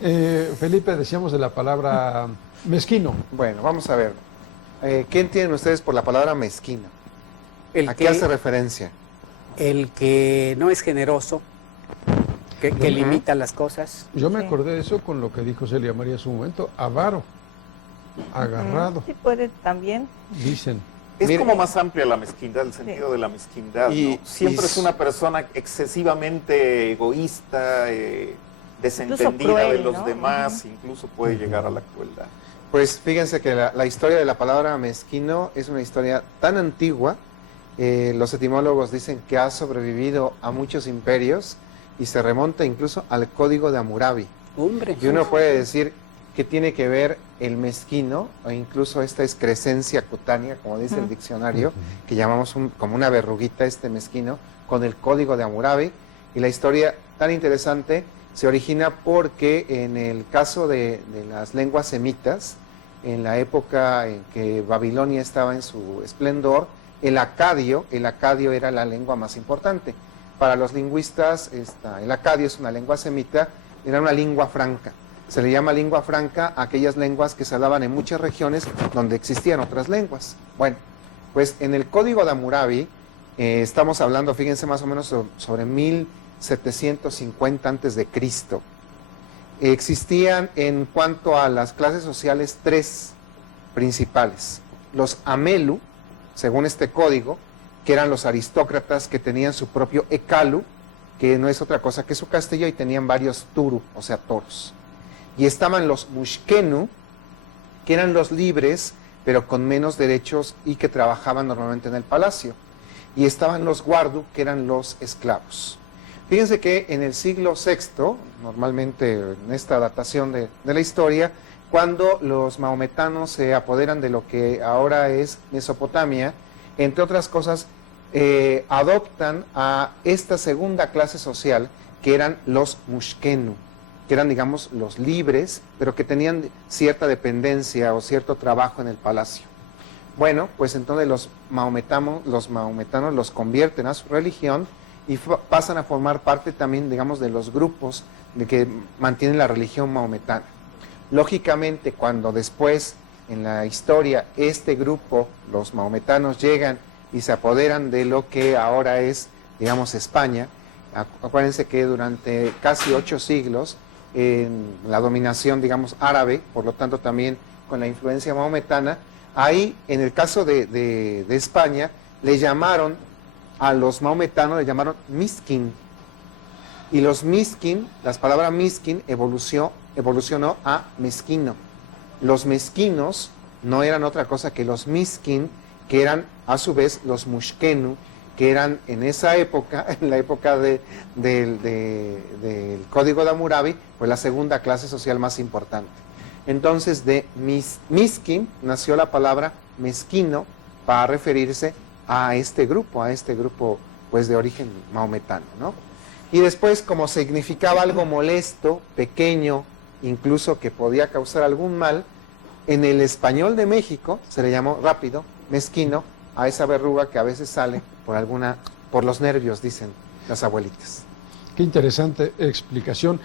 Felipe, decíamos de la palabra mezquino. Bueno, vamos a ver. ¿Qué entienden ustedes por la palabra mezquino? El ¿A qué hace referencia? el que no es generoso, que Ujú. limita las cosas. Yo me Sí. acordé de eso con lo que dijo Celia María hace un momento. Avaro, agarrado, Sí, puede también. dicen. Es Mire, como más amplia la mezquindad, el sentido de la mezquindad, Y- ¿no? Siempre y- es una persona excesivamente egoísta, desentendida cruel, de los ¿no? demás, incluso puede llegar a la crueldad. Pues fíjense que la historia de la palabra mezquino es una historia tan antigua. Los etimólogos dicen que ha sobrevivido a muchos imperios y se remonta incluso al Código de Hammurabi. Hombre. Y uno puede decir que tiene que ver el mezquino, o incluso esta excrescencia cutánea, como dice el diccionario, que llamamos como una verruguita este mezquino, con el Código de Hammurabi. Y la historia tan interesante se origina porque en el caso de las lenguas semitas, en la época en que Babilonia estaba en su esplendor, el acadio era la lengua más importante. Para los lingüistas, el acadio es una lengua semita, era una lengua franca. Se le llama lengua franca a aquellas lenguas que se hablaban en muchas regiones donde existían otras lenguas. Bueno, pues en el Código de Hammurabi, estamos hablando, fíjense, más o menos sobre 1750 antes de Cristo. Existían en cuanto a las clases sociales tres principales. Los Amelu, según este código, que eran los aristócratas que tenían su propio Ekalu, que no es otra cosa que su castillo, y tenían varios turu, o sea, toros. Y estaban los Mushkenu, que eran los libres, pero con menos derechos y que trabajaban normalmente en el palacio. Y estaban los Guardu, que eran los esclavos. Fíjense que en el siglo VI, normalmente en esta datación de la historia, cuando los maometanos se apoderan de lo que ahora es Mesopotamia, entre otras cosas, adoptan a esta segunda clase social, que eran los Mushkenu, que eran, digamos, los libres, pero que tenían cierta dependencia o cierto trabajo en el palacio. Bueno, pues entonces los maometanos los convierten a su religión y pasan a formar parte también, digamos, de los grupos de que mantienen la religión maometana. Lógicamente, cuando después, en la historia, este grupo, los maometanos, llegan y se apoderan de lo que ahora es, digamos, España, acuérdense que durante casi 8 siglos, en la dominación, digamos, árabe, por lo tanto también con la influencia maometana, ahí, en el caso de España, le llamaron a los maometanos, le llamaron miskin. Y los miskin, la palabra miskin evolucionó a mezquino. Los mezquinos no eran otra cosa que los miskin, que eran a su vez los mushkenu, que eran en esa época, en la época del Código de Hammurabi, pues la segunda clase social más importante. Entonces de miskin nació la palabra mezquino para referirse a este grupo pues de origen maometano, ¿no? Y después, como significaba algo molesto, pequeño, incluso que podía causar algún mal, en el español de México se le llamó rápido mezquino a esa verruga que a veces sale por los nervios, dicen las abuelitas. Qué interesante explicación.